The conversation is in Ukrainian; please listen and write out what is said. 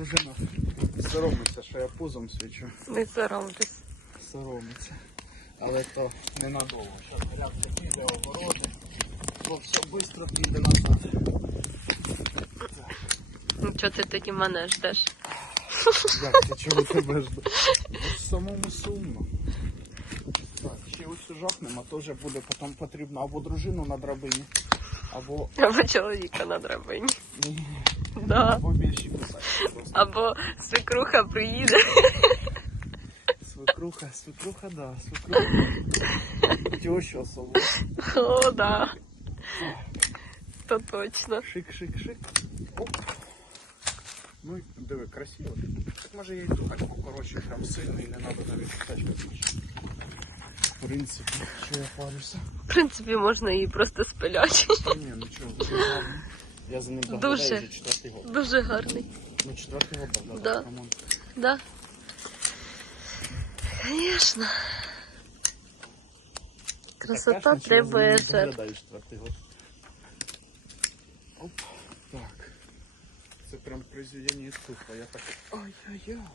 дружина соромиться, що я пузом свічу. Не соромтесь. Соромиться. Але то ненадовго. Зараз грядка піде, огороди. Бо все швидко піде назад. Ну чого ти тоді мене ждеш? Як ти чого тебе жду? Самому сумно. Так, ще ось жахнемо, теж буде потім потрібно або дружину на драбині, або, Або чоловіка на драбині. ні, Да. або більші писати. Або свекруха приїде. Свекруха, свекруха, да, свекруха. Теща соло. О, да. То точно. Шик, шик, шик. Оп. Ну диви, красиво. Так може я йду так покоротше, прям сильно і не треба навіть включити. В принципі, що я парюся. В принципі, можна її просто спиляти. Та ні, нічого, дуже гарно. Я за ним доглядаю Дуже. вже четвертий год. Дуже гарний. Ну, четвертий год доглядаю. Да. ремонт. Да. Конечно. Красота Така ж, наче я за требує ним жертв. доглядаю четвертий год. Оп, так. Це прям произведення іскусства. Я так. Ай-яй-яй.